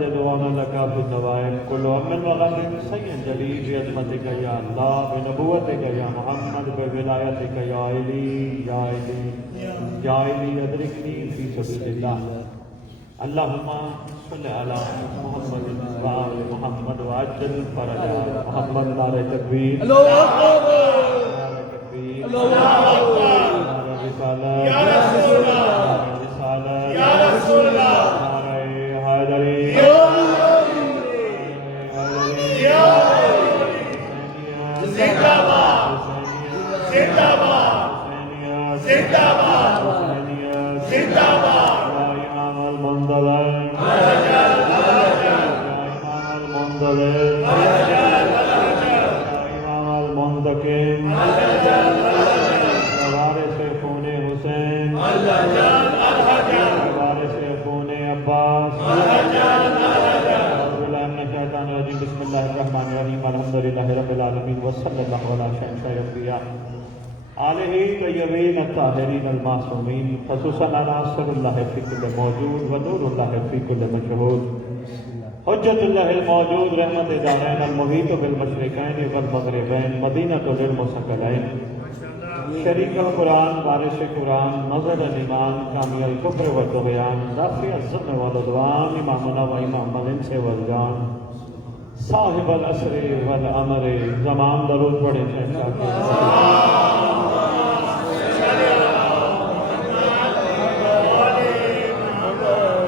يدعون لك في النوائب كل هم وغم سيد جليل بعظمتك يا الله بنبوتك يا محمد بولايتك يا علی یا علی یا علی ادرکنی فی سبیل اللہ اللہم صلی علی محمد وآل محمد وعجل فرج محمد نعرہ تکبیر نعرہ تکبیر نعرہ رسالت یا رسول اللہ یا رسول اللہ نعرہ حیدری زندہ باد زندہ باد زندہ باد زندہ باد یا امام المنتظر یا امام المنتظر یا امام المنتقم وارث خون حسین وارث خون عباس بسم اللہ الرحمن الرحیم الحمدللہ رب العالمین وصلی اللہ علی شمس الانبیاء آلہ طیبین الطاہرین المعصومین خصوصاً ناصر اللہ فی کل موجود و نور اللہ فی کل مشہود حجت اللہ الموجود رحمت دارین المحیط بالمشرقین والمغربین مدینۃ للمثقلین شریک القرآن وارث قرآن نظر الایمان کامی الکفر والطغیان رافع الظلم والعدوان امامنا و امام الانس والجان صاحب العصر والامر زمان درود پڑھیں شہنشاہ کے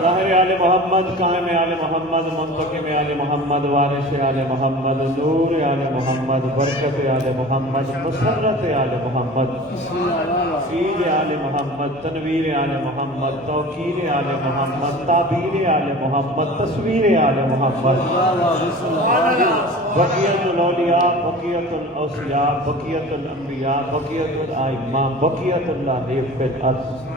ظاہر آل محمد قائم آل محمد منتقم آل محمد وارث آل محمد نور آل محمد برکت آل محمد مسرت آل محمد فیض آل محمد تنویر آل محمد توقیر آل محمد تعبیر آل محمد تصویر آل محمد بقیت الاولیاء بقیت الاوصیاء بقیت الانبیاء بقیت الائمہ بقیت اللہ فی الارض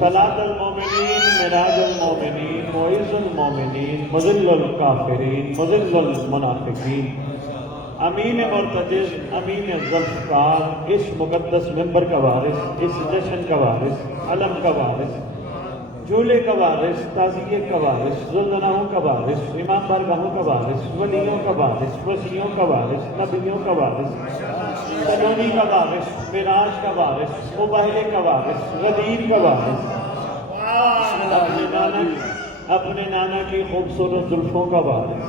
صلاة المومنین معراج المومنین معز المومنین مذل الکافرین مذل المنافقین امین مرتجز امین ذوالفقار اس مقدس منبر کا وارث اس جشن کا وارث علم کا وارث جھولے کا وارث تعزیے کا وارث ذوالجلالہ کا وارث امام بارگاہوں کا وارث ولیوں کا وارث وصیوں کا وارث نبیوں کا وارث سجونی کا وارث معراج کا وارث مباہلے کا وارث غدیر کا وارث اپنے نانا کی خوبصورت زلفوں کا وارث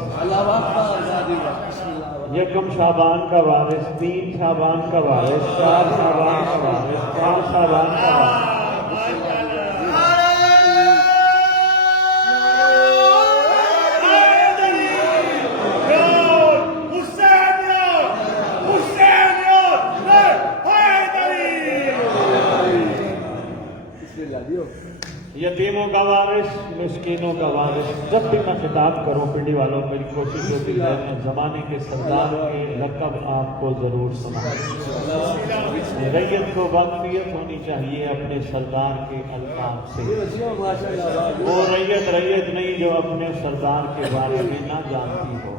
یکم شعبان کا وارث 3 شعبان کا وارث 4 شعبان کا وارث 5 شعبان کا وارث یتیموں کا وارث مسکینوں کا وارث جب بھی میں خطاب کروں پنڈی والوں میری کوشش ہوتی ہے زمانے کے سردار کے لقب آپ کو ضرور سنائیں ریت کو واقفیت ہونی چاہیے اپنے سردار کے القاب سے وہ ریت نہیں جو اپنے سردار کے بارے میں نہ جانتی ہو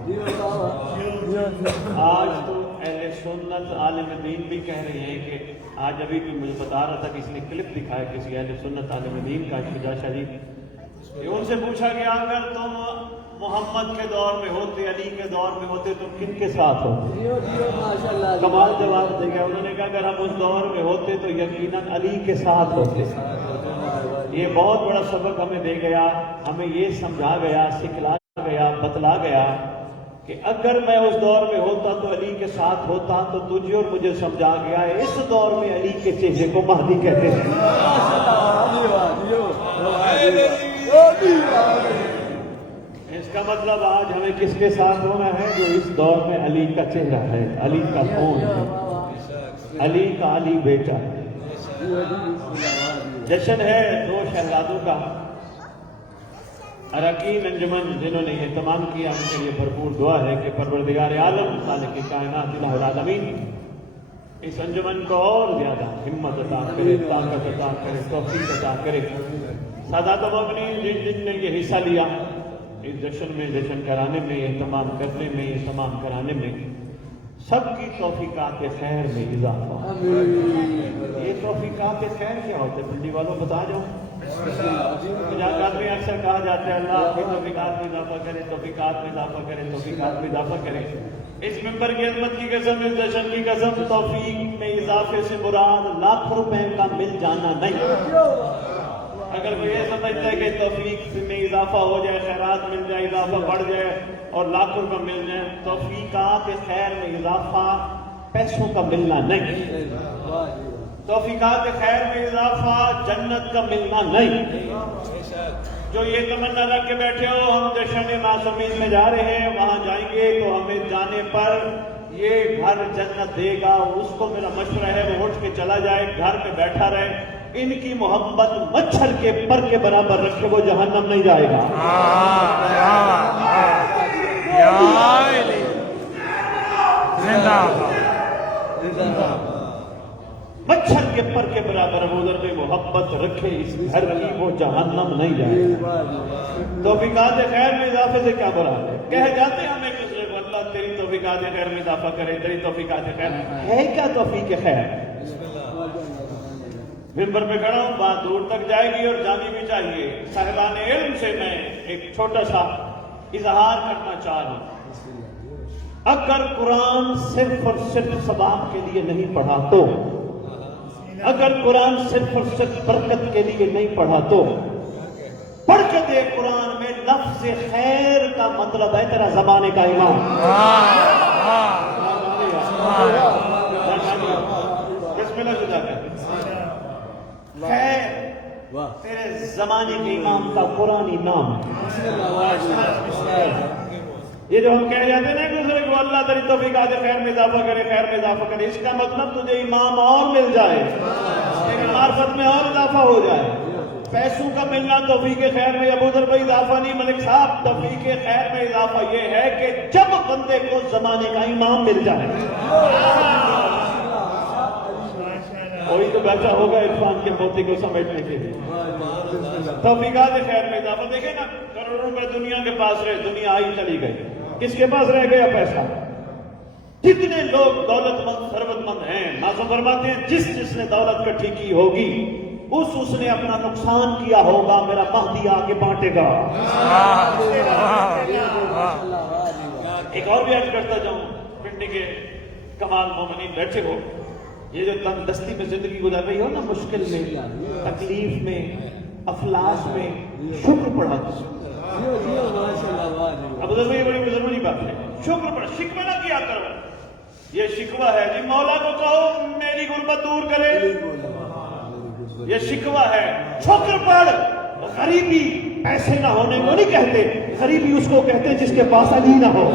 آج تو اہل سنت عالم دین بھی کہہ رہے ہیں کہ آج ابھی بھی مجھے بتا رہا تھا کہ اس نے کلپ دکھایا کسی اہل سنت عالم دین کا شجاع شریف کہ ان سے پوچھا گیا اگر تم محمد کے دور میں ہوتے علی کے دور میں ہوتے تو کن کے ساتھ ہوتے کمال جواب دے گیا انہوں نے کہا اگر ہم اس دور میں ہوتے تو یقیناً علی کے ساتھ ہوتے یہ بہت بڑا سبق ہمیں دے گیا ہمیں یہ سمجھا گیا سکھلا گیا بتلا گیا کہ اگر میں اس دور میں ہوتا تو علی کے ساتھ ہوتا تو تجھے اور مجھے سمجھا گیا ہے اس دور میں علی کے چہرے کو مہدی کہتے ہیں اس کا مطلب آج ہمیں کس کے ساتھ ہونا ہے جو اس دور میں علی کا چہرہ ہے علی کا خون ہے علی کا علی بیٹا ہے جشن ہے 2 شہزادوں کا اراکین انجمن جنہوں نے اہتمام کیا ان کے لیے بھرپور دعا ہے کہ پروردگار عالم خالق کائنات الہ العالمین اس انجمن کو اور زیادہ ہمت عطا کرے طاقت عطا کرے توفیق عطا کرے سادات و مومنین جن نے یہ حصہ لیا اس جشن میں جشن کرانے میں اہتمام کرنے میں اہتمام کرانے میں سب کی توفیقات خیر میں اضافہ یہ توفیقات خیر کیا ہوتے ہیں پنڈی والوں بتا جاؤ آدمی اکثر کہا جاتا ہے اللہ اپنی توفیقات میں اضافہ کرے، توفیقات میں اضافہ کرے، توفیقات میں اضافہ کرے۔ اس ممبر کی عظمت کی قسم، اس جشن کی قسم، توفیق میں اضافے سے مراد لاکھوں روپے کا مل جانا نہیں۔ اگر کوئی یہ سمجھتا ہے کہ توفیق میں اضافہ ہو جائے، خیرات مل جائے، اضافہ بڑھ جائے اور لاکھوں روپے مل جائے، توفیقات خیر میں اضافہ پیسوں کا ملنا نہیں، توفیقات خیر میں اضافہ جنت کا ملنا نہیں۔ جو یہ تمنا رکھ کے بیٹھے ہو ہم جشن معصومین میں جا رہے ہیں، وہاں جائیں گے تو ہمیں جانے پر یہ گھر جنت دے گا، اس کو میرا مشورہ ہے وہ اٹھ کے چلا جائے، گھر پہ بیٹھا رہے۔ ان کی محبت مچھر کے پر کے برابر رکھے، وہ جہنم نہیں جائے گا۔ مچھر کے پر کے برابر ادھر پہ محبت رکھے اس گھر کی، وہ جہنم نہیں جائے گا۔ توفیقات خیر میں اضافے سے کیا مراد ہے؟ کہہ جاتے ہیں ہم ایک دوسرے کو اللہ تیری توفیقات خیر میں اضافہ کرے، تیری توفیقات خیر ہے کیا توفیق خیر؟ ممبر پہ کھڑا ہوں، بات دور تک جائے گی اور جانی بھی چاہیے۔ صاحبان علم سے میں ایک چھوٹا سا اظہار کرنا چاہ رہا ہوں۔ اگر قرآن صرف اور صرف ثواب کے لیے نہیں پڑھا تو، اگر قرآن صرف اور صرف برکت کے لیے نہیں پڑھا تو پڑھ کے دے قرآن میں لفظ خیر کا مطلب ہے تیرا زمانے کا امام۔ بسم اللہ جدا کر خیر تیرے زمانے کے امام کا قرآنی نام ہے۔ یہ جو ہم کہہ جاتے ہیں نا ایک دوسرے کو اللہ تیری توفیقات خیر میں اضافہ کرے، خیر میں اضافہ کرے، اس کا مطلب تجھے امام اور مل جائے، تیری معرفت میں اور اضافہ ہو جائے۔ پیسوں کا ملنا توفیق خیر میں ابو ذر بھائی اضافہ نہیں، ملک صاحب توفیق خیر میں اضافہ یہ ہے کہ جب بندے کو زمانے کا امام مل جائے۔ وہی تو بیٹھا ہوگا عرفان کے موتی کو سمیٹنے کے لیے۔ توفیقات خیر میں اضافہ دیکھیں نا، کروڑوں روپے دنیا کے پاس رہے، دنیا آئی چلی گئی، کس کے پاس رہ گیا پیسہ؟ جتنے لوگ دولت مند ثروت مند ہیں، ناظم فرماتے ہیں جس نے دولت کٹھی کی ہوگی اس نے اپنا نقصان کیا ہوگا، میرا مہدی آ کے بانٹے گا۔ ایک اور بھی عرض کرتا جاؤں، پنڈی کے کمال مومنین بیٹھے ہو، یہ جو تنگ دستی میں زندگی گزار رہی ہو نا، مشکل میں، تکلیف میں، افلاس میں، شکر پڑھا اب یہ بڑی ضروری بات ہے، شکر پڑھا، شکوہ نہ کیا کرو۔ یہ شکوہ ہے جی مولا کو کہو میری غربت دور کرے، یہ شکوہ ہے۔ شکر پڑھ، غریبی پیسے نہ ہونے کو نہیں کہتے، غریبی اس کو کہتے جس کے پاس علی نہ ہو۔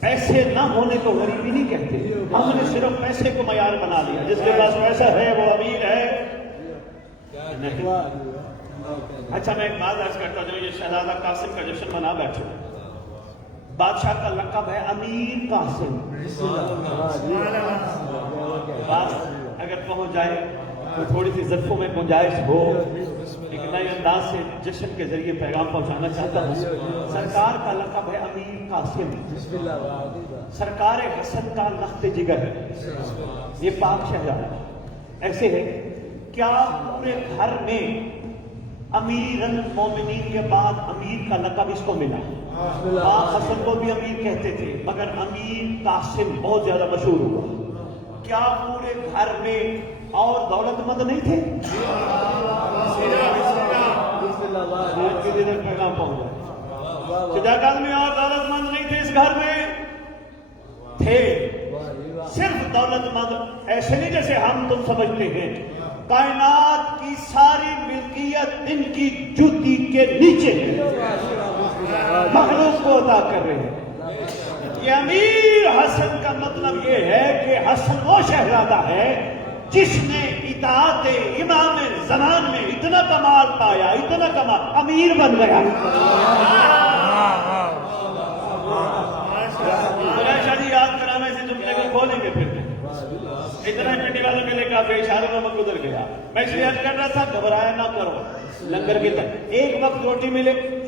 پیسے نہ ہونے کو غریبی نہیں کہتے، ہم نے صرف پیسے کو معیار بنا لیا، جس کے پاس پیسہ ہے وہ امیر ہے۔ اچھا میں ایک بات عرض کرتا ہوں، یہ شہزادہ قاسم کا جشن منا بیٹھے، بادشاہ کا لقب ہے امیر قاسم۔ بات اگر پہنچ جائے تو تھوڑی سی ظرفوں میں گنجائش ہو، ایک نئے انداز سے جشن کے ذریعے پیغام پہنچانا چاہتا ہوں۔ سرکار کا لقب ہے امیر قاسم، سرکار حسن کا لخت جگر ہے، یہ پاک شہزادہ ایسے ہے۔ کیا پورے گھر میں امیر المومنین کے بعد امیر کا لقب اس کو ملا؟ پاک حسن کو بھی امیر کہتے تھے، مگر امیر قاسم بہت زیادہ مشہور ہوا۔ کیا پورے گھر میں اور دولت مند نہیں تھے؟ پیغام پہنچ جائے، صداقت میں اور دولت مند نہیں تھے اس گھر میں؟ تھے، صرف دولت مند ایسے نہیں جیسے ہم تم سمجھتے ہیں، کائنات کی ساری ملکیت ان کی جوتی کے نیچے مخلوق کو عطا کر رہے ہیں۔ یہ امیر حسن کا مطلب یہ ہے کہ حسن وہ شہزادہ ہے جس نے اطاعت امام زمان میں اتنا کمال پایا، اتنا کمال، امیر بن گیا۔ شاہ جی یاد کرانا اسے جملے کو کھولیں گے پھر اتنا پنڈی والوں کے لیے کافی اشاروں میں گزر گیا۔ میں اس لیے عرض کر رہا تھا گھبرایا نہ کرو، لنگر کی تک ایک وقت روٹی ملے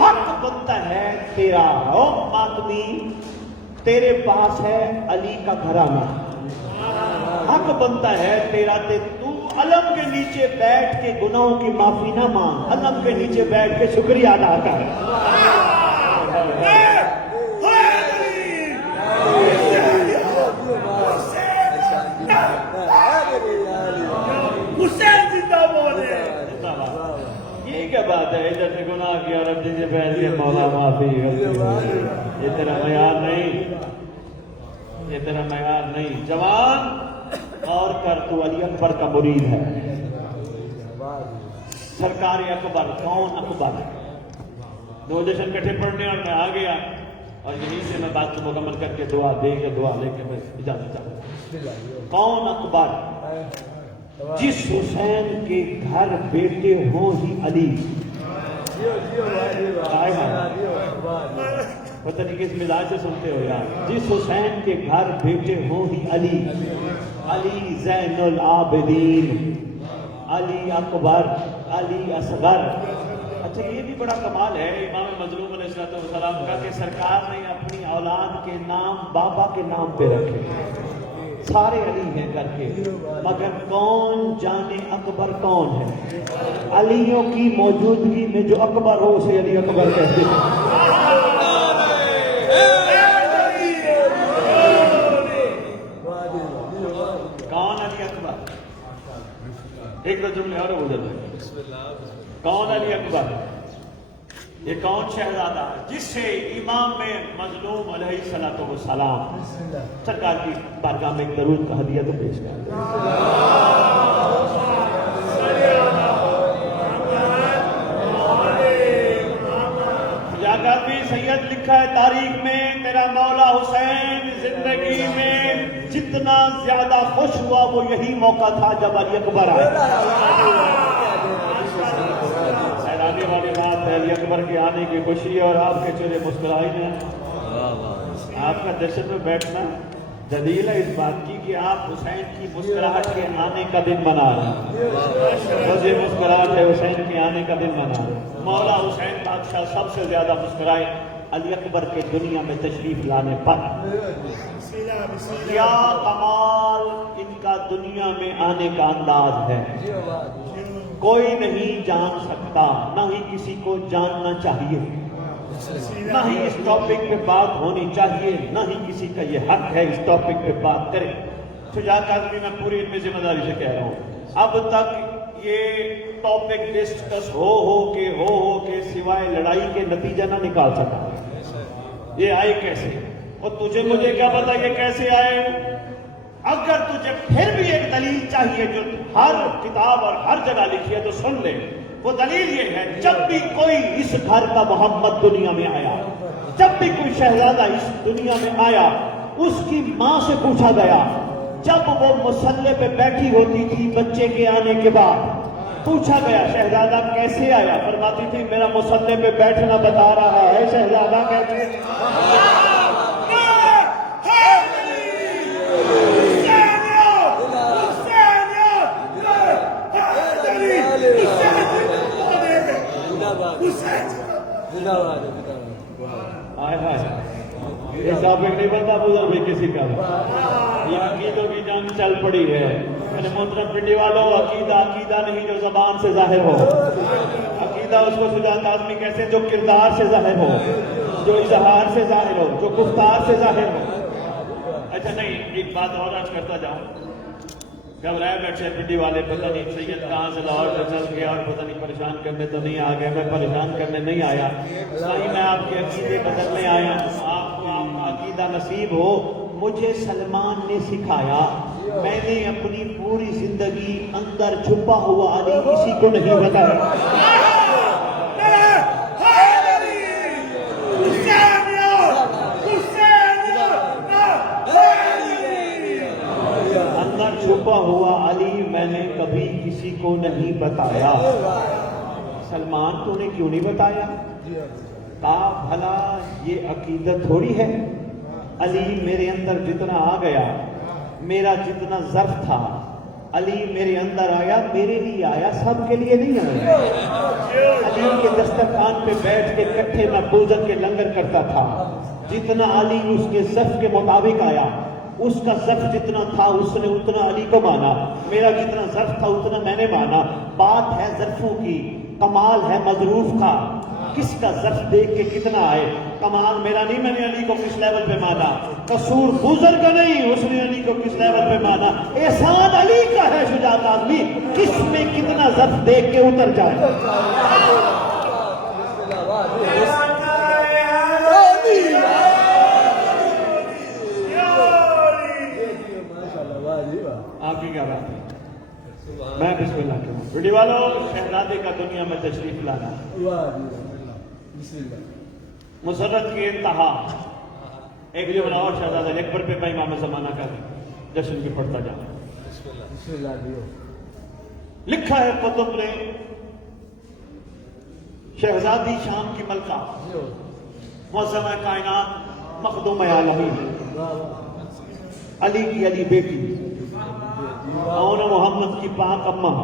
حق بنتا ہے تیرا او ماتمی، تیرے پاس ہے علی کا گھرانہ، حق بنتا ہے تیرا تو علم کے نیچے بیٹھ کے گناہوں کی معافی نہ مانگ، علم کے نیچے بیٹھ کے شکریہ ادا کر۔ حسین زندہ بولے۔ یہ کیا بات ہے، جیسے گناہ کیا اور اب نیچے بیٹھ کے مولا معافی، یہ تیرا معیار نہیں، یہ تیرا معیار نہیں۔ جوان اور کر، تو علی اکبر کا مرید ہے۔ سرکار اکبر، کون اکبر؟ دو جشن کٹھے پڑھنے اور میں آ گیا اور یہیں سے میں بات کو مکمل کر کے دعا لے کے میں اجازت چاہتا ہوں۔ کون اکبر؟ جس حسین کے گھر بیٹے ہوں ہی علی۔ پتہ نہیں کس مزاج سے سنتے ہو یار۔ جس حسین کے گھر بیٹے ہوں ہی علی، علی زین العابدین، علی اکبر، علی اصغر۔ اچھا یہ بھی بڑا کمال ہے امام مظلوم علیہ السلام کا کہ سرکار نے اپنی اولاد کے نام بابا کے نام پہ رکھے، سارے علی ہیں کر کے، مگر کون جانے اکبر کون ہے؟ علیوں کی موجودگی میں جو اکبر ہو اسے علی اکبر کہتے ہیں۔ کون علی اکبر؟ ایک دو جملے اور ہو جاتے ہیں۔ کون علی اکبر؟ یہ کون شہزادہ جس سے امام میں مظلوم علیہ السلام سرکار کی بارگاہ میں ایک درود کا ہدیہ تو پیش کر۔ جاگا بھی سید لکھا ہے تاریخ میں، میرا مولا حسین زندگی میں جتنا زیادہ خوش ہوا وہ یہی موقع تھا جب علی اکبر آئے۔ حیرانی والی بات ہے، علی اکبر کے آنے کی خوشی اور آپ کے چہرے مسکرائی میں آپ کا جشن میں بیٹھنا دلیل ہے اس بات کی کہ آپ حسین کی مسکراہٹ کے آنے کا دن منا رہے ہیں۔ بس یہ مسکراہٹ ہے حسین کے آنے کا دن منا رہے ہیں۔ مولا حسین بادشاہ سب سے زیادہ مسکرائے علی اکبر کے دنیا میں تشریف لانے پر۔ کیا کمال ان کا دنیا میں آنے کا انداز ہے، کوئی نہیں جان سکتا، نہ ہی کسی کو جاننا چاہیے، نہ ہی اس ٹاپک پہ بات ہونی چاہیے، نہ ہی کسی کا یہ حق ہے اس ٹاپک پہ بات کرے۔ شجاعت آدمی میں پوری ان میں ذمہ داری سے کہہ رہا ہوں، اب تک یہ ٹاپک ڈسکس ہو کے سوائے لڑائی کے نتیجہ نہ نکال سکا۔ یہ آئے کیسے؟ اور تجھے مجھے کیا پتا یہ کیسے آئے؟ اگر تجھے پھر بھی ایک دلیل چاہیے جو ہر کتاب اور ہر جگہ لکھی ہے تو سن لے۔ وہ دلیل یہ ہے، جب بھی کوئی اس گھر کا محمد دنیا میں آیا، جب بھی کوئی شہزادہ اس دنیا میں آیا، اس کی ماں سے پوچھا گیا، جب وہ مصلے پہ بیٹھی ہوتی تھی بچے کے آنے کے بعد، پوچھا گیا شہزادہ کیسے آیا؟ فرماتی تھی میرا مصلے پہ بیٹھنا بتا رہا ہے، شہزادہ کیسے؟ یہ ٹاپک نہیں بنتا بزرگ بھی کسی کا، یہ عقیدوں کی جنگ چل پڑی ہے۔ میرے محترم پنڈی والوں، عقیدہ نہیں جو زبان سے ظاہر ہو، عقیدہ اس کو شجاعت آدمی کہتے ہیں جو کردار سے ظاہر ہو، جو اظہار سے ظاہر ہو، جو گفتار سے ظاہر ہو۔ اچھا نہیں، ایک بات اور عرض کرتا جاؤں، گھبرائے بیٹھے پنڈی والے، پتہ نہیں سید کہاں سے لاہور سے چل گیا اور پتہ نہیں پریشان کرنے تو نہیں آ گیا۔ میں پریشان کرنے نہیں آیا، صحیح میں آپ کے عقیدے بدلنے آیا ہوں۔ آپ کو آپ کا عقیدہ نصیب ہو۔ مجھے سلمان نے سکھایا، میں نے اپنی پوری زندگی اندر چھپا ہوا علی کسی کو نہیں بتایا۔ چھپا ہوا علی میں نے کبھی کسی کو نہیں بتایا۔ سلمان تو نے کیوں نہیں بتایا؟ کہا بھلا یہ عقیدت تھوڑی ہے، علی میرے اندر جتنا آ گیا، میرا جتنا ظرف تھا علی میرے اندر آیا، میرے لیے آیا، سب کے لیے نہیں آیا۔ علی کے دسترخوان پہ بیٹھ کے کٹھے میں بوزن کے لنگر کرتا تھا۔ جتنا علی اس کے ظرف کے مطابق آیا، اس کا ظرف جتنا تھا اس نے اتنا علی کو مانا، میرا جتنا ظرف تھا اتنا میں نے مانا۔ بات ہے ظرفوں کی، کمال ہے مظروف کا، کس کا ظرف دیکھ کے کتنا آئے۔ کمال میرا نہیں، میں نے علی کو کس لیول پہ مانا، قصور بزرگ کا نہیں، اس نے علی کو کس لیول پہ مانا۔ احسان علی کا ہے شجاعت آدمی کس میں کتنا ظرف دیکھ کے اتر جائے۔ آپ کی کیا بات ہے؟ میں بسم اللہ کہوں بیٹی والوں، شہزادے کا دنیا میں تشریف لانا، مسرت کی انتہا۔ ایک جو اور شہزادہ اکبر پہ میں امام زمانہ کا جشن بھی پڑھتا جاؤں۔ لکھا ہے قطب نے، شہزادی شام کی ملکہ، معظمہ کائنات، مخدوم عالمین، علی کی علی بیٹی، اور محمد کی پاک اماں۔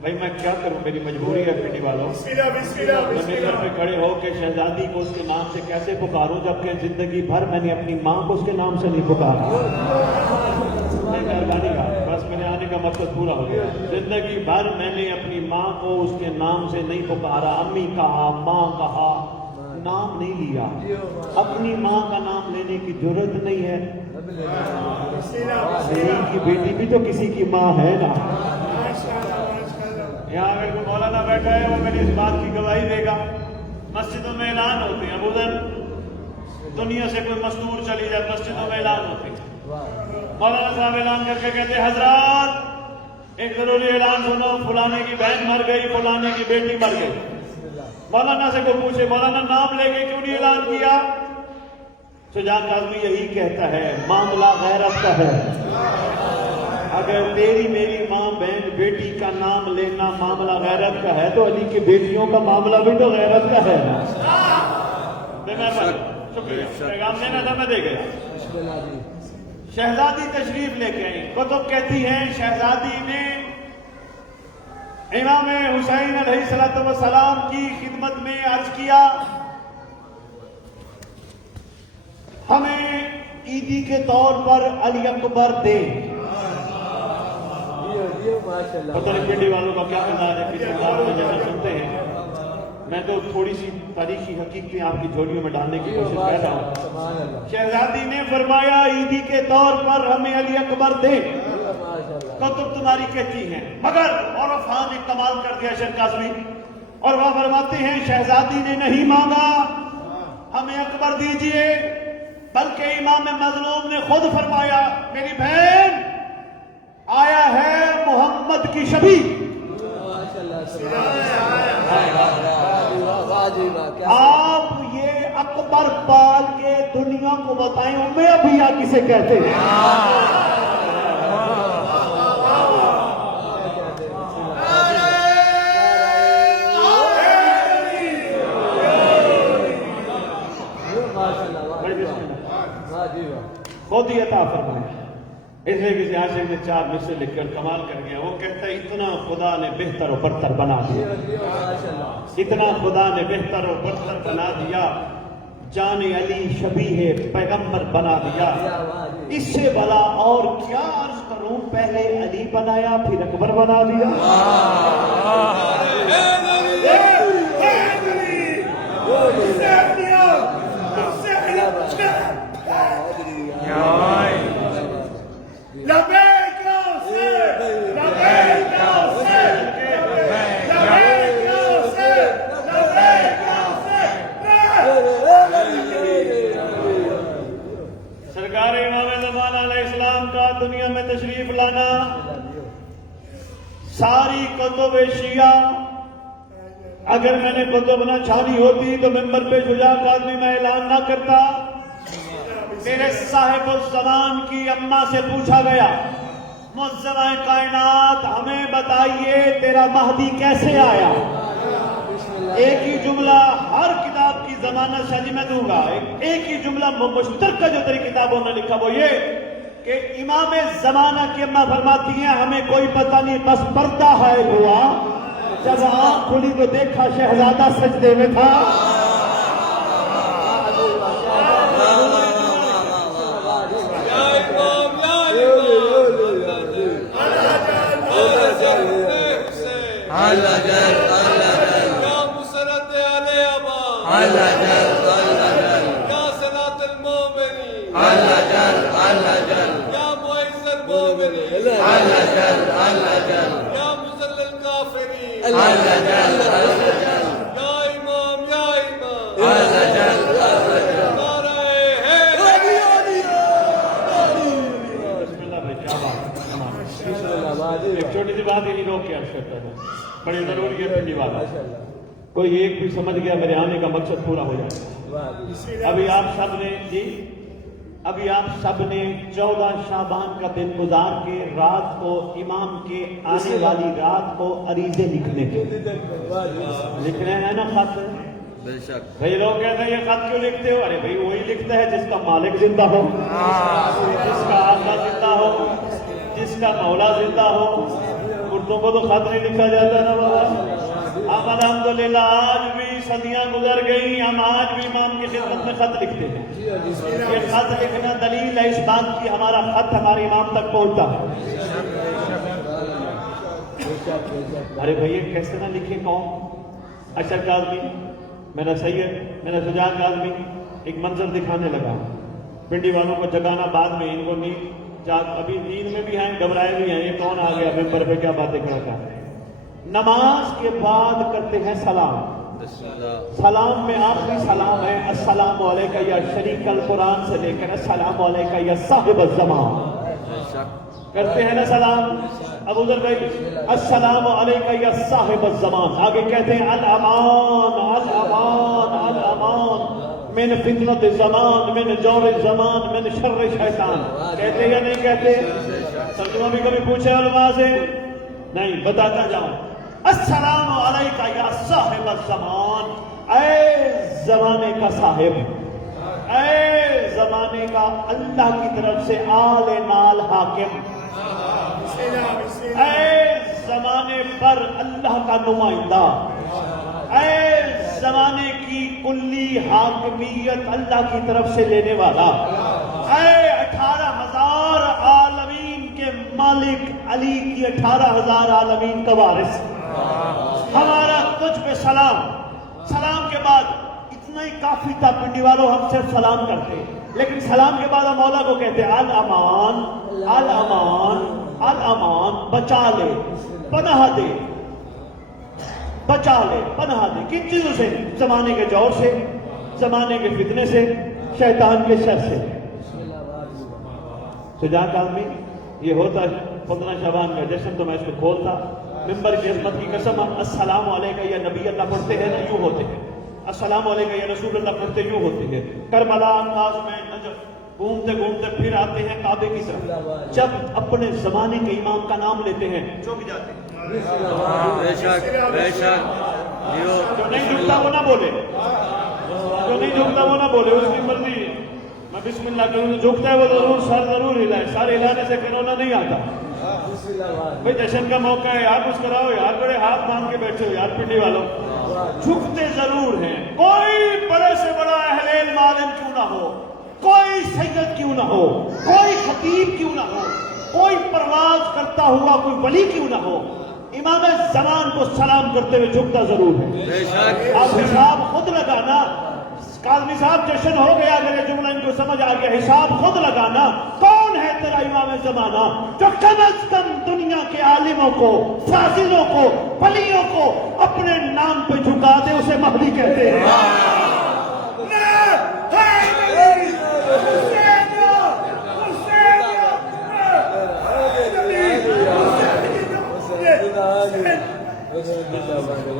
بھائی میں کیا کروں، میری مجبوری ہے بیٹی والوں، میں ممبر پہ کھڑے ہو کے شہزادی کو اس کے نام سے کیسے پکاروں جبکہ زندگی بھر میں نے اپنی ماں کو اس کے نام سے نہیں پکارا۔ بس میرے آنے کا مقصد پورا ہو گیا۔ زندگی بھر میں نے اپنی ماں کو اس کے نام سے نہیں پکارا، امی کہا، ماں کہا، نام نہیں لیا۔ اپنی ماں کا نام لینے کی ضرورت نہیں ہے، کی بیٹی بھی تو کسی کی ماں ہے نا۔ یہاں اگر کوئی مولانا بیٹھا ہے وہ میری اس بات کی گواہی دے گا۔ مسجدوں میں اعلان ہوتے ہیں، ابوذر دنیا سے کوئی مستور چلی جائے مسجدوں میں اعلان ہوتے ہیں، مولانا صاحب اعلان کر کے کہتے ہیں حضرات ایک ضروری اعلان سنو، فلانے کی بہن مر گئی، فلانے کی بیٹی مر گئی۔ مولانا سے کوئی پوچھے مولانا نام لے کے کیوں نہیں اعلان کیا؟ شجاعت آدمی یہی کہتا ہے معاملہ غیرت کا ہے۔ اگر تیری میری ماں بہن بیٹی کا نام لینا معاملہ غیرت کا ہے تو علی کی بیٹیوں کا معاملہ بھی تو غیرت کا ہے۔ شکریہ، پیغام دینا تھا میں دے گیا۔ شہزادی تشریف لے کے آئی، کتب کہتی ہیں شہزادی نے امام حسین علیہ السلام کی خدمت میں عرض کیا ہمیں عیدی کے طور پر علی اکبر دے۔ پتہ نہیں پنڈی والوں کا کیا مزاج ہے، کسی بات میں جیسے سنتے ہیں، میں تو تھوڑی سی تاریخی حقیقتیں آپ کی جھولیوں میں ڈالنے کی کوشش کر رہا ہوں۔ شہزادی نے فرمایا عیدی کے طور پر ہمیں علی اکبر دے۔ کتب تمہاری کہتی ہیں مگر اور افہام نے کمال کر دیا شیخ قاسمی، اور وہ فرماتے ہیں شہزادی نے نہیں مانگا ہمیں اکبر دیجئے، بلکہ امام مظلوم نے خود فرمایا میری بہن آیا ہے محمد کی شبی، آپ یہ اکبر پال کے دنیا کو بتائیں میں ابھی آپ کسے کہتے ہیں؟ خود ہی عطا فرمایا۔ اس لیے کسی عاشق نے 4 مصرے لکھ کر کمال کر گیا، وہ کہتا ہے اتنا خدا نے بہتر و برتر بنا دیا، اتنا خدا نے بہتر و برتر بنا دیا، جان علی شبیہ پیغمبر بنا دیا، اس سے بلا اور کیا عرض کروں، پہلے علی بنایا پھر اکبر بنا دیا۔ سرکار امام زمان علیہ السلام کا دنیا میں تشریف لانا، ساری کتب شیعہ اگر میں نے کتب نہ چھانی ہوتی تو ممبر پہ شجاعت آدمی میں اعلان نہ کرتا۔ میرے صاحب الزمان کی اماں سے پوچھا گیا معظمہ کائنات ہمیں بتائیے تیرا مہدی کیسے آیا؟ ایک ہی جملہ ہر کتاب کی ضمانت شاہی میں دوں گا، ایک ہی جملہ مشترکہ جو تیری کتابوں نے لکھا وہ یہ کہ امام زمانہ کی اماں فرماتی ہیں ہمیں کوئی پتہ نہیں بس پردہ حائل ہوا، جب آنکھ کھلی تو دیکھا شہزادہ سجدے میں تھا۔ ایک چھوٹی سی بات ہی روک کے عرض کرتا ہے، بڑی ضروری ہے پنڈی والا، کوئی ایک بھی سمجھ گیا میرے آنے کا مقصد پورا ہو جائے۔ ابھی آپ سب نے 14 شعبان کا دن گزار کے رات کو امام کے آنے والی رات کو عریضے لکھنے ہیں نا خط؟ بے شک بھائی لوگ کہتے ہیں یہ خط کیوں لکھتے ہو؟ ارے بھائی وہی لکھتا ہے جس کا مالک زندہ ہو، جس کا آقا زندہ ہو، جس کا مولا زندہ ہو۔ مردوں کو تو خط نہیں لکھا جاتا نا بابا۔ اب الحمدللہ آج بھی صدیاں گزر گئی، ہم آج بھی امام کی خدمت میں خط لکھتے ہیں۔ یہ خط لکھنا دلیل ہے اس بات کی ہمارا خط ہمارے امام تک پہنچتا ہے۔ ارے بھائی کیسے نہ لکھے کون؟ اشرف کاظمی میرا سید، میرا سجاد کاظمی ایک منظر دکھانے لگا، پنڈی والوں کو جگانا بعد میں، ان کو نیند ابھی نیند میں بھی ہیں، گھبرائے بھی ہیں، یہ کون آ گیا ممبر پہ کیا باتیں کر رہا ہے۔ نماز کے بعد کرتے ہیں سلام، سلام میں آخری سلام ہے السلام علیکہ یا شریک القرآن سے لے کر السلام علیکہ یا صاحب الزمان، کرتے ہیں نا سلام۔ ابو ذر بھائی السلام علیکہ یا صاحب الزمان، آگے کہتے ہیں الامان الامان الامان من فتنۃ الزمان من جور الزمان من شر شیطان، کہتے یا نہیں کہتے؟ ترجمہ بھی کبھی پوچھے علماء سے؟ نہیں، بتاتا جاؤں۔ السلام علیکہ یا صاحب الزمان، اے زمانے کا صاحب، اے زمانے کا اللہ کی طرف سے آل نال حاکم، اے زمانے پر اللہ کا نمائندہ، اے زمانے کی کلی حاکمیت اللہ کی طرف سے لینے والا، اے 18,000 عالمین کے مالک، علی کی 18,000 عالمین کا وارث، ہمارا تجھ پہ سلام۔ سلام کے بعد اتنا ہی کافی تھا، پنڈی والوں ہم صرف سلام کرتے، لیکن سلام کے بعد ہم مولا کو کہتے الامان الامان الامان، بچا لے، پناہ دے، بچا لے، پناہ دے، کن چیزوں سے؟ زمانے کے جور سے، زمانے کے فتنے سے، شیطان کے شر سے۔ سجاد آدمی یہ ہوتا 15 شعبان کا جشن تو میں اس کو کھولتا، ممبر کی عظمت کی قسم، ہم السلام علیکہ یا نبی اللہ پڑھتے ہیں نا، یوں ہوتے ہیں، السلام علیکہ یا رسول اللہ پڑھتے یوں ہوتے ہیں۔ کربلا، انداز میں، نجف، گھومتے گھومتے پھر آتے ہیں کعبے کی طرف، جب اپنے زمانے کے امام کا نام لیتے ہیں جھک جاتے ہیں۔ بے شک بے شک، جو نہیں جھکتا وہ نہ بولے، جو نہیں جھکتا وہ نہ بولے، اس کی مرضی۔ میں بسم اللہ کروں، جھکتا ہے وہ ضرور، سر ضرور ہلائے، سارے ہلانے سے کرونا نہیں آتا۔ بھئی جشن کا موقع ہے یار، کچھ کراؤ یار، بڑے ہاتھ باندھ کے بیٹھے ہو یار پنڈی والوں، جھکتے ضرور ہیں۔ کوئی بڑے سے بڑا اہل علم عالم کیوں نہ ہو، کوئی سید کیوں نہ ہو، کوئی خطیب کیوں نہ ہو، کوئی پرواز کرتا ہوا کوئی ولی کیوں نہ ہو، امام زمان کو سلام کرتے ہوئے جھکتا ضرور ہے۔ اب حساب خود لگانا، کاظمی صاحب جشن ہو گیا، اگر یہ جملہ ان کو سمجھ آ گیا، حساب خود لگانا، کون ہے تیرا امام زمانہ جو کم از کم دنیا کے عالموں کو، فاضلوں کو، ولیوں کو اپنے نام پہ جھکا دے، اسے مہدی کہتے ہیں۔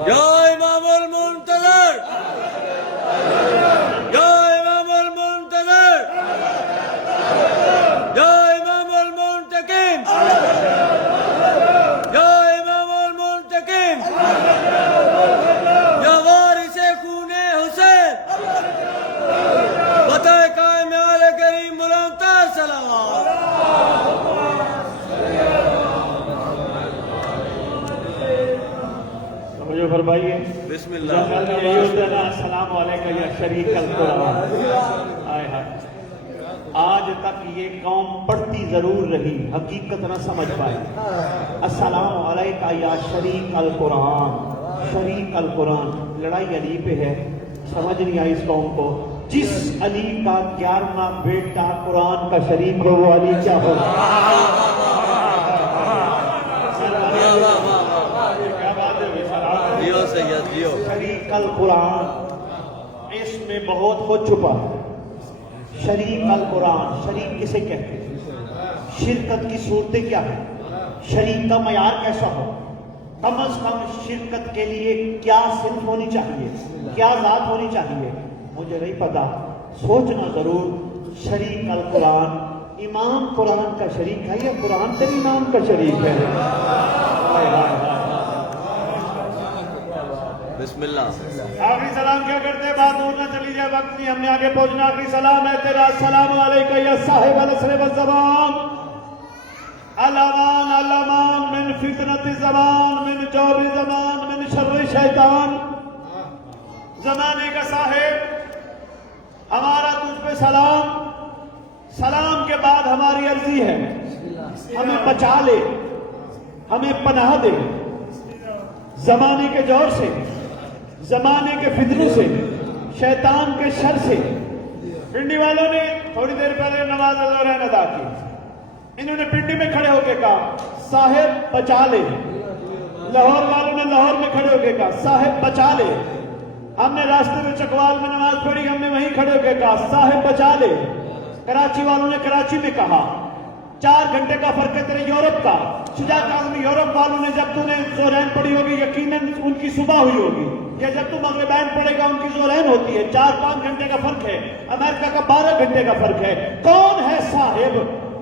یا امام المنتظر، یا امام المنتظر، یا امام المنتقم، یا امام المنتقم، یا وارث خون حسین۔ بسم یہ ہوتا ہے نا، السلام علیکم یا شریک القرآن. آئے ہائے، آج تک یہ قوم پڑھتی ضرور رہی، حقیقت نہ سمجھ پائی. السلام علیکم یا شریک القرآن، شریک القرآن. لڑائی علی پہ ہے، سمجھ نہیں آئی اس قوم کو. جس علی کا 11واں بیٹا قرآن کا شریک ہو وہ علی کیا ہو؟ جیو سید جیو. شریک القرآن، اس میں بہت کچھ چھپا ہے. شریک القرآن، شریک کسے کہتے ہیں؟ شرکت کی صورتیں کیا ہے؟ شریک کا معیار کیسا ہو؟ کم از کم شرکت کے لیے کیا صنف ہونی چاہیے، کیا ذات ہونی چاہیے؟ مجھے نہیں پتا، سوچنا ضرور. شریک القرآن، امام قرآن کا شریک ہے یا قرآن سے امام کا شریک ہے؟ بسم اللہ. آخری سلام کیا کرتے ہیں؟ بات دور نہ چلی جائے، وقت نہیں، ہم نے آگے پہنچنا. آخری سلام ہے تیرا، السلام علیکم یا صاحب العصر والزمان، الامان الامان من فتنة الزمان، من جور زمان، من شر شیطان. زمانے کا صاحب، ہمارا تجھ پہ سلام. سلام کے بعد ہماری عرضی ہے، ہمیں بچا لے، ہمیں پناہ دے زمانے کے جور سے، زمانے کے فتنوں سے، شیطان کے شر سے. پنڈی والوں نے تھوڑی دیر پہلے نماز ظہر ادا کی. انہوں نے پنڈی میں کھڑے ہو کے کہا صاحب بچا لے. لاہور والوں نے لاہور میں کھڑے ہو کے کہا صاحب بچا لے. ہم نے راستے میں چکوال میں نماز پڑھی، ہم نے وہیں کھڑے ہو کے کہا صاحب بچا لے. کراچی والوں نے کراچی میں کہا. 4 گھنٹے کا فرق ہے تیرے یورپ کا. شجاعت اعظمی یورپ والوں نے جب تو نے زہرین پڑھی ہوگی یقیناً ان کی صبح ہوئی ہوگی، یا جب تو مغربین پڑھے گا ان کی زہرین ہوتی ہے. 4-5 گھنٹے کا فرق ہے. امریکہ کا 12 گھنٹے کا فرق ہے. کون ہے صاحب؟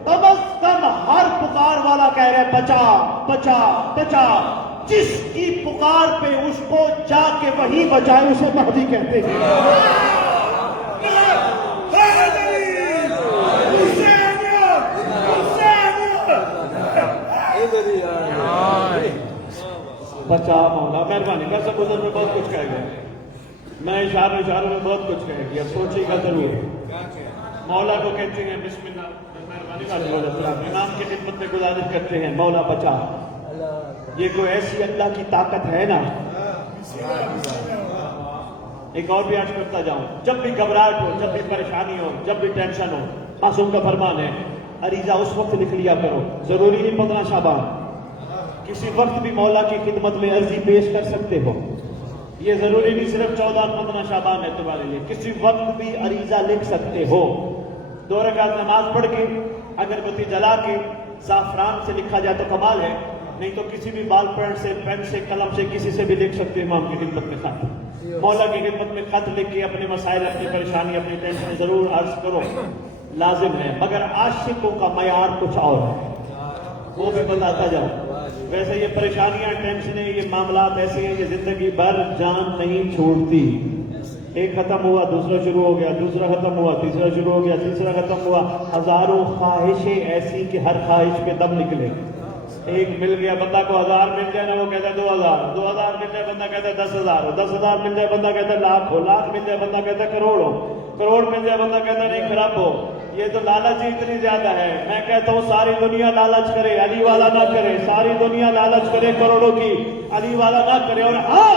کم از کم ہر پکار والا کہہ رہا ہے بچا بچا بچا. جس کی پکار پہ اس کو جا کے وہی بچائے اسے مہدی کہتے ہیں. بچا مولا، مہربانی. ویسے گزر میں بہت کچھ کہہ گیا، میں اشارے میں بہت کچھ کہہ گیا، سوچے گا ضرور. مولا کو کہتے ہیں بسم اللہ. مہربانی امام کی خدمت میں گزارش کرتے ہیں مولا بچا. یہ کوئی ایسی اللہ کی طاقت ہے نا. ایک اور بھی عرض کرتا جاؤں، جب بھی گھبراہٹ ہو، جب بھی پریشانی ہو، جب بھی ٹینشن ہو، معصوم کا فرمان ہے عریضہ اس وقت لکھ لیا کرو. ضروری نہیں 15 شعبان، کسی وقت بھی مولا کی خدمت میں عرضی پیش کر سکتے ہو. یہ ضروری نہیں صرف 14-15 شعبان ہے تمہارے لیے، کسی وقت بھی عریضہ لکھ سکتے ہو. 2 رکعت نماز پڑھ کے اگربتی جلا کے زعفران سے لکھا جائے تو کمال ہے، نہیں تو کسی بھی بال پین سے قلم سے کسی سے بھی لکھ سکتے ہو. امام کی خدمت میں خط، مولا کی خدمت میں خط لکھ کے اپنے مسائل، اپنی پریشانی، اپنی ٹینشن ضرور عرض کرو، لازم ہے. مگر عاشقوں کا معیار کچھ اور ہے، وہ بھی بتاتا جاؤ. ویسے یہ پریشانیاں، ٹینشنیں، یہ معاملات ایسے ہیں، یہ زندگی بھر جان نہیں چھوڑتی. ایک ختم ہوا دوسرا شروع ہو گیا، دوسرا ختم ہوا تیسرا شروع ہو گیا، تیسرا ختم ہوا. ہزاروں خواہشیں ایسی کہ ہر خواہش پہ دم نکلے. ایک مل گیا بندہ کو 1000 مل جائے نا وہ کہتا ہے 2000، 2000 مل جائے بندہ کہتا ہے 10,000، 10,000 مل جائے بندہ کہتا ہے لاکھ ہو، لاکھ مل جائے بندہ کہتا ہے کروڑ ہو، کروڑ مل جائے بندہ کہتا ہے نہیں خراب ہو. یہ تو لالچ ہی اتنی زیادہ ہے. میں کہتا ہوں ساری دنیا لالچ کرے، علی والا نہ کرے. ساری دنیا لالچ کرے کروڑوں کی، علی والا نہ کرے. اور ہاں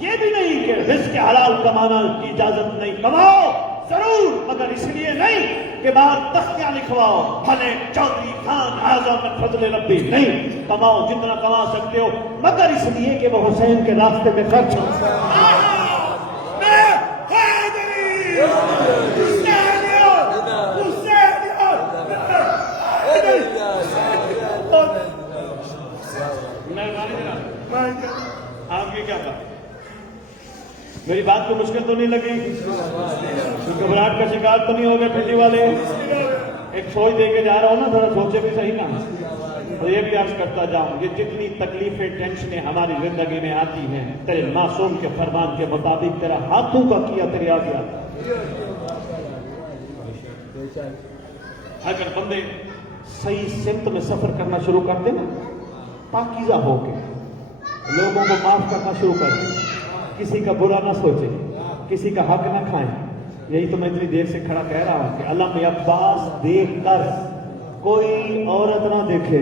یہ بھی نہیں کہ رزق حلال کمانا کی اجازت نہیں، کماؤ ضرور، مگر اس لیے نہیں کہ باہر تختیاں لکھواؤ بھلے چودھری خان اعظم من فضل ربی. نہیں، کماؤ جتنا کما سکتے ہو، مگر اس لیے کہ وہ حسین کے راستے میں خرچ ہو. آپ کی کیا بات؟ میری بات کو مشکل تو نہیں لگی؟ گھبراہٹ کا شکار تو نہیں ہو گئے پنڈی والے؟ ایک سوچ دے کے جا رہا ہوں نا، تھوڑا سوچے بھی صحیح نا. تو یہ بھی عرض کرتا جاؤں، یہ جتنی تکلیفیں ٹینشنیں ہماری زندگی میں آتی ہیں، تیرے معصوم کے فرمان کے مطابق تیرا ہاتھوں کا کیا تیرے آگے آتا. اگر بندے صحیح سمت میں سفر کرنا شروع کر دیں نا، پاکیزہ ہو کے لوگوں کو معاف کرنا شروع کر دیں، کسی کا برا نہ سوچے، کسی کا حق نہ کھائیں. یہی تو میں اتنی دیر سے کھڑا کہہ رہا ہوں کہ علم عباس دیکھ کر کوئی عورت نہ دیکھے.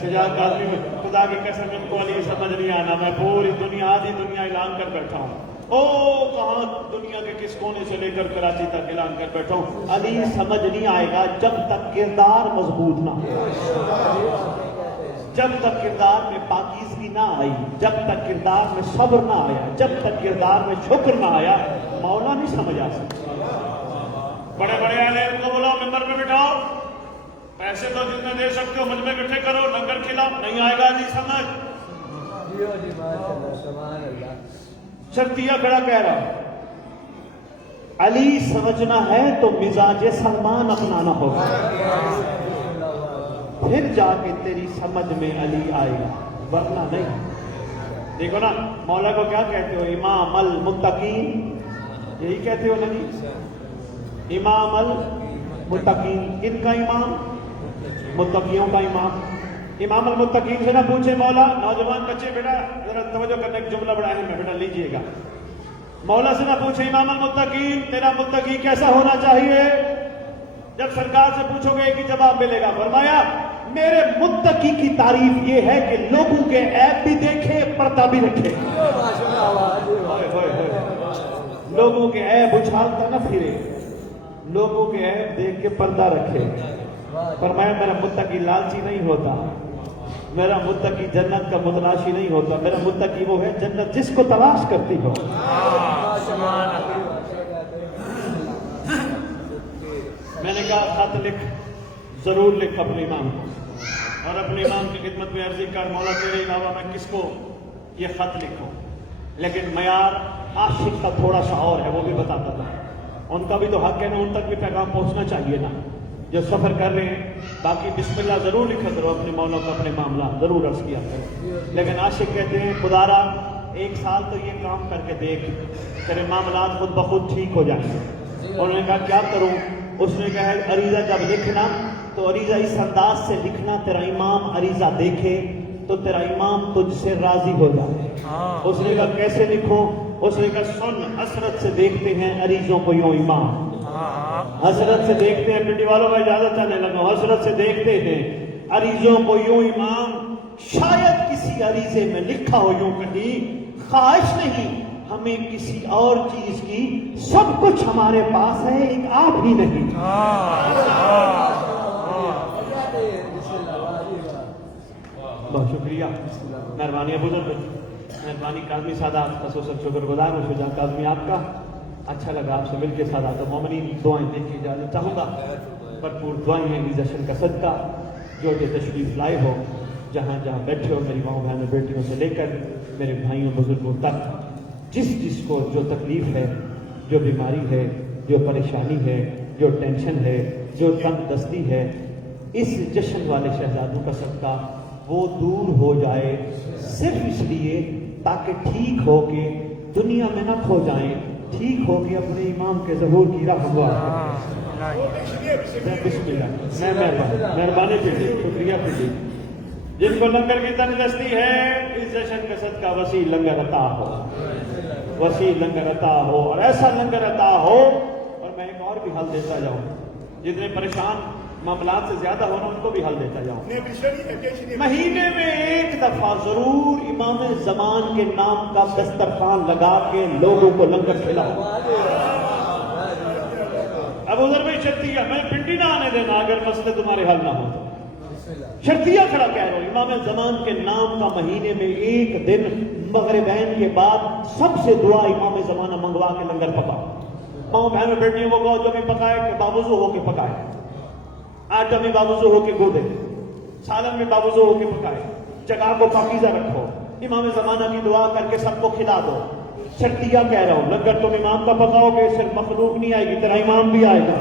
شجاعت قاسمی میں خدا کی قسم ان کو علی سمجھ نہیں آنا. میں پوری دنیا آدھی دنیا اعلان کر بیٹھا ہوں. کہاں دنیا کے کس کونے سے لے کر کراچی تک اعلان کر بیٹھا ہوں. علی سمجھ نہیں آئے گا جب تک کردار مضبوط نہ ہو، جب تک کردار میں پاکیزگی نہ آئی، جب تک کردار میں صبر نہ آیا، جب تک کردار میں شکر نہ آیا، مولا نہیں سمجھ آ سکتا. بڑے بڑے اہل علم کو بلاؤ، ممبر پہ بٹھاؤ، پیسے تو جتنے دے سکتے ہو مجھ میں اکٹھے کرو، لنگر کھلاؤ، نہیں آئے گا علی سمجھ. شرطیہ کھڑا کہہ رہا علی سمجھنا ہے تو مزاج سلمان اپنانا ہوگا، پھر جا کے تیری سمجھ میں علی آئے گا، ورنہ نہیں. دیکھو نا مولا کو کیا کہتے ہو؟ امام المتقین، یہی کہتے ہو نا جی، امام المتقین. کن کا امام؟ متقیوں کا امام. امام المتقین سے نہ پوچھے مولا، نوجوان بچے بیٹا ذرا توجہ کرنے ایک جملہ بڑا اہم ہے بیٹا لیجئے گا. مولا سے نہ پوچھے امام المتقین تیرا متقی کیسا ہونا چاہیے. جب سرکار سے پوچھو گے ایک ہی جواب ملے گا، فرمایا میرے متقی کی تعریف یہ ہے کہ لوگوں کے عیب بھی دیکھے، پردہ بھی رکھے. لوگوں کے عیب اچھالتا نہ پھرے، لوگوں کے عیب دیکھ کے پردہ رکھے. فرمایا میرا متقی لالچی نہیں ہوتا، میرا متقی جنت کا متلاشی نہیں ہوتا، میرا متقی وہ ہے جنت جس کو تلاش کرتی ہو. میں نے کہا خط لکھ، ضرور لکھ اپنے امام کو، اور اپنے امام کی خدمت میں عرضی کر مولا تیرے علاوہ میں کس کو یہ خط لکھوں. لیکن معیار عاشق کا تھوڑا سا اور ہے، وہ بھی بتاتا تھا. ان کا بھی تو حق ہے نا، ان تک بھی پیغام پہنچنا چاہیے نا جو سفر کر رہے ہیں. باقی بسم اللہ ضرور لکھا کرو اپنے مولا کو، اپنے معاملہ ضرور عرض کیا کرو. لیکن عاشق کہتے ہیں خدارا ایک سال تو یہ کام کر کے دیکھ، تیرے معاملات خود بخود ٹھیک ہو جائیں گے. انہوں نے کہا کیا کروں؟ اس نے کہا عریضہ جب لکھنا تو عریضہ اس انداز سے لکھنا تیرا امام عریضہ دیکھے تو تیرا امام تجھ سے راضی ہو جائے. اس نے کہا کیسے لکھوں؟ اس نے کہا سن، حسرت سے دیکھتے ہیں عریضوں کو یوں امام، حسرت سے دیکھتے ہیں. پنڈی والوں کا اجازت چاہنے لگا، حسرت سے دیکھتے ہیں عریضوں کو یوں امام، شاید کسی عریضے میں لکھا ہو یوں کہیں خواہش نہیں ہمیں کسی اور چیز کی، سب کچھ ہمارے پاس ہے ایک آپ ہی نہیں. بہت شکریہ، مہربانی بزرگ، مہربانی کاظمی سادات، خصوصاً شکر گزار ہوں شجاع کاظمی آپ کا. اچھا لگا آپ سے مل کے. سادات و مومنین دعائیں دے کے اجازت چاہوں گا. بھرپور دعائیں ہیں علی جشن کا صدقہ. جو کہ تشریف لائے ہو، جہاں جہاں بیٹھے ہو، میری ماؤں بہنوں بیٹیوں سے لے کر میرے بھائیوں بزرگوں تک، جس کو جو تکلیف ہے، جو بیماری ہے، جو پریشانی ہے، جو ٹینشن ہے، جو تنگ دستی ہے، اس جشن والے شہزادوں کا صدقہ وہ دور ہو جائے، صرف اس لیے تاکہ ٹھیک ہو کے دنیا میں نہ کھو جائیں، ٹھیک ہو کے اپنے امام کے ظہور کی راہ ہوا. بسم اللہ، مہربانی پیٹی، شکریہ پیٹی. جن کو لنگر کی تنگ دستی ہے اس جشن کا صدقہ وسیع لنگر عطا ہو، وسیع لنگر عطا ہو، اور ایسا لنگر عطا ہو. اور میں ایک اور بھی حل دیتا جاؤں، جتنے پریشان معاملات سے زیادہ ہونا ان کو بھی حل دیتا جاؤں. مہینے میں ایک دفعہ ضرور امام زمان کے نام کا دسترخوان لگا کے لوگوں کو لنگر کھلاؤ. اب ادھر میں شرطیہ، میں پنڈی نہ آنے دینا اگر مسئلے تمہارے حل نہ ہو تو. شرطیہ کھڑا کہہ رہا ہوں، امام زمان کے نام کا مہینے میں ایک دن مغربین کے بعد سب سے دعا امام زمانہ منگوا کے لنگر پکاؤ. ماؤں بہنوں بیٹیوں کو کہو جو بھی پکائے کہ باوضو ہو کے پکائے، آٹا میں باوضو ہو کے گودے، سالن میں باوضو ہو کے پکائے، جگہ کو پاکیزہ رکھو، امام زمانہ کی دعا کر کے سب کو کھلا دو. شرطیہ کہہ رہا ہوں، لنگر تم امام کا پکاؤ گے صرف مخلوق نہیں آئے گی، تیرا امام بھی آئے گا.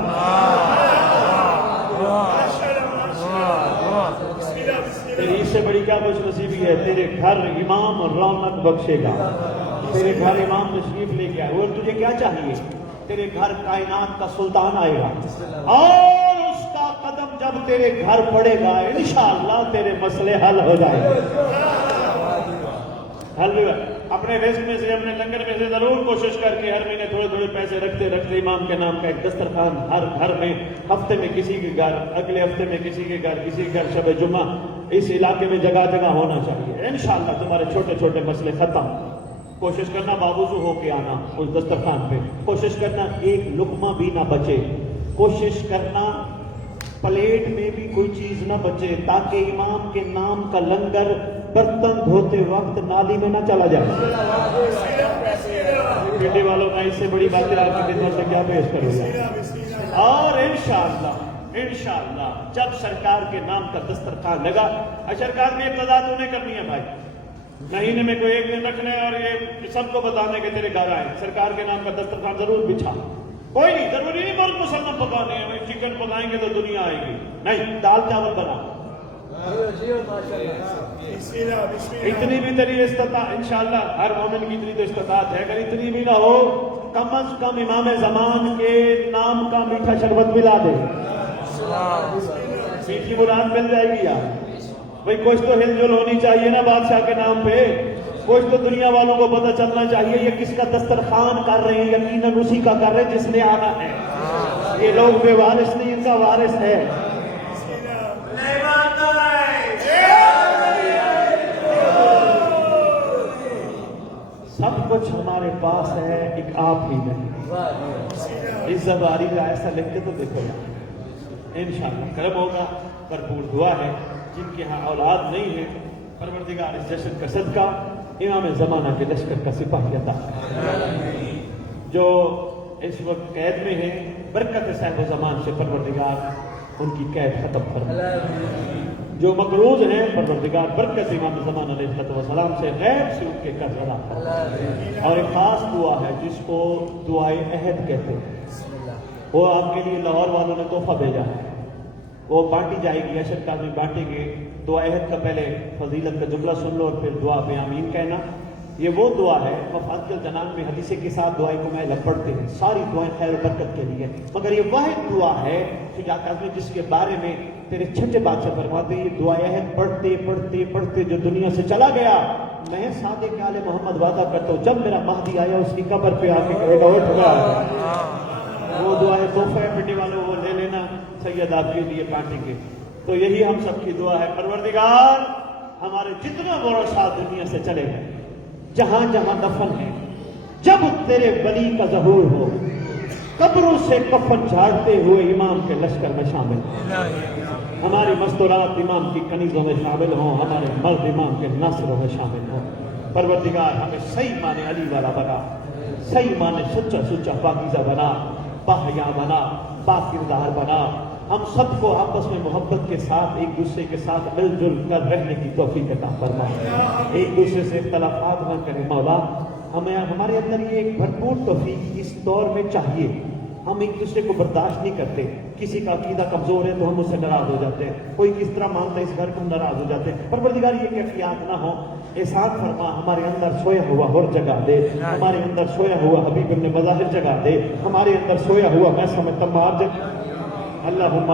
تیری اس سے بڑی کیا خوش نصیبی ہے، تیرے گھر امام رونق بخشے گا. تیرے گھر امام تشریف لے کے آئے، اور تجھے کیا چاہیے؟ تیرے گھر کائنات کا سلطان آئے گا، اور اس کا قدم جب تیرے گھر پڑے گا انشاءاللہ تیرے مسئلے حل ہو جائیں گے. حل بھی اپنے رزق میں سے اپنے لنگر میں سے ضرور کوشش کر کے ہر مہینے تھوڑے تھوڑے پیسے رکھتے رکھتے امام کے نام کا ایک دسترخوان ہر گھر میں، ہفتے میں کسی کے گھر، اگلے ہفتے میں کسی کے گھر، کسی کے گھر شب جمعہ اس علاقے میں جگہ جگہ ہونا چاہیے۔ انشاءاللہ تمہارے چھوٹے چھوٹے مسئلے ختم۔ کوشش کرنا باوضو ہو کے آنا اس دسترخوان پہ، کوشش کرنا ایک لقمہ بھی نہ بچے، کوشش کرنا پلیٹ میں بھی کوئی چیز نہ بچے تاکہ امام کے نام کا لنگر برتن دھوتے وقت نالی میں نہ چلا جائے۔ پنڈی والوں کا اس سے بڑی بات آپ کی خدمت سے کیا پیش کروں گا۔ اور انشاءاللہ جب سرکار کے نام کا دسترخوان لگا، سرکار نے ابتدا تو نہیں کرنی ہے بھائی، مہینے میں کوئی ایک دن رکھنے اور یہ سب کو بتانے کے تیرے گھر آئے سرکار کے نام کا دسترخوان ضرور بچھا۔ کوئی نہیں، ضروری نہیں مرغ مسلم پکانے ہیں، چکن پکائیں گے تو دنیا آئے گی، نہیں، دال چاول بنا۔ اتنی بھی تیری استطاعت انشاءاللہ ہر مومن کی اتنی تو استطاعت ہے، اگر اتنی بھی نہ ہو کم از کم امام زمان کے نام کا میٹھا شربت ملا دے، میٹھی مراد مل جائے گی یار۔ بھئی کچھ تو ہل جل ہونی چاہیے نا بادشاہ کے نام پہ، کچھ تو دنیا والوں کو پتہ چلنا چاہیے یہ کس کا دسترخوان کر رہے ہیں، یقیناً اسی کا کر رہے ہیں جس نے آنا ہے۔ یہ لوگ بے وارث نہیں، ان کا وارث ہے۔ سب کچھ ہمارے پاس ہے، ایک آپ ہی نہیں۔ اس زباری کا ایسا لکھ کے تو دیکھو انشاءاللہ کرم ہوگا۔ بھرپور دعا ہے جن کے ہاں اولاد نہیں ہے، پروردگار اس جشن کا صدقہ امام زمانہ کے لشکر کا سپاہی عطا کرے۔ جو اس وقت قید میں ہیں برکت صاحب و زمان سے پروردگار ان کی قید ختم فرمائے۔ جو مقروض ہیں پروردگار برکت امام زمان علیہ السلام سے غیب سے ان کے قرض ادا فرمائے۔ اور ایک خاص دعا ہے جس کو دعائے عہد کہتے ہیں، وہ آپ کے لیے لاہور والوں نے تحفہ بھیجا ہے، وہ بانٹی جائے گی، اشر کاظمی بانٹیں گے۔ دعا عہد کا پہلے فضیلت کا جملہ سن لو اور پھر دعا پہ آمین کہنا۔ یہ وہ دعا ہے مفاضل جنان میں حدیث کے ساتھ دعائیں کو میں پڑھتے ہیں، ساری دعائیں خیر و برکت کے لیے، مگر یہ واحد دعا ہے شجاع کاظمی جس کے بارے میں تیرے چھٹے بادشاہ فرماتے ہیں یہ دعا عہد پڑھتے پڑھتے پڑھتے جو دنیا سے چلا گیا، میں صادق آل محمد وعدہ کرتا ہوں جب میرا مہدی آیا اس کی قبر پہ آ کے کہے گا اٹھ گیا۔ وہ دعا ہے تحفہ ہے پنڈی والوں، وہ لے لینا، سید آپ کے لیے بانٹیں گے۔ تو یہی ہم سب کی دعا ہے، پروردگار ہمارے جتنا ورثاء دنیا سے چلے گئے، جہاں جہاں دفن ہے، جب تیرے ولی کا ظہور ہو قبروں سے کفن جھاڑتے ہوئے امام کے لشکر میں شامل ہوں، ہماری مستورات امام کی کنیزوں میں شامل ہوں، ہمارے مرد امام کے نصروں میں شامل ہوں۔ پروردگار ہمیں صحیح معنی علی والا بنا، صحیح معنی سچا سچا پاکیزہ بنا، باحیا بنا، باکردار بنا۔ ہم سب کو آپس میں محبت کے ساتھ ایک دوسرے کے ساتھ مل جل کر رہنے کی توفیق عطا فرما، ایک دوسرے سے اختلافات نہ کرے مولا۔ ہمیں ہمارے اندر یہ ایک بھرپور توفیق اس دور میں چاہیے، ہم ایک دوسرے کو برداشت نہیں کرتے، کسی کا عقیدہ کمزور ہے تو ہم اس سے ناراض ہو جاتے ہیں، کوئی کس طرح مانتا ہے اس گھر کو ہم ناراض ہو جاتے ہیں۔ پروردگار یہ کیفیات نہ ہو، احسان فرما، ہمارے اندر سویا ہوا ہر جگہ دے، ہمارے اندر سویا ہوا حبیب ابن مظاہر جگہ دے، ہمارے اندر سویا ہوا میں سمجھتا ہوں اللہم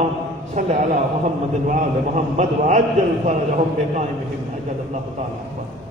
صلی علی محمد وعلی محمد وعجل فرجہم بقائمہم اجل اللہ تعالی۔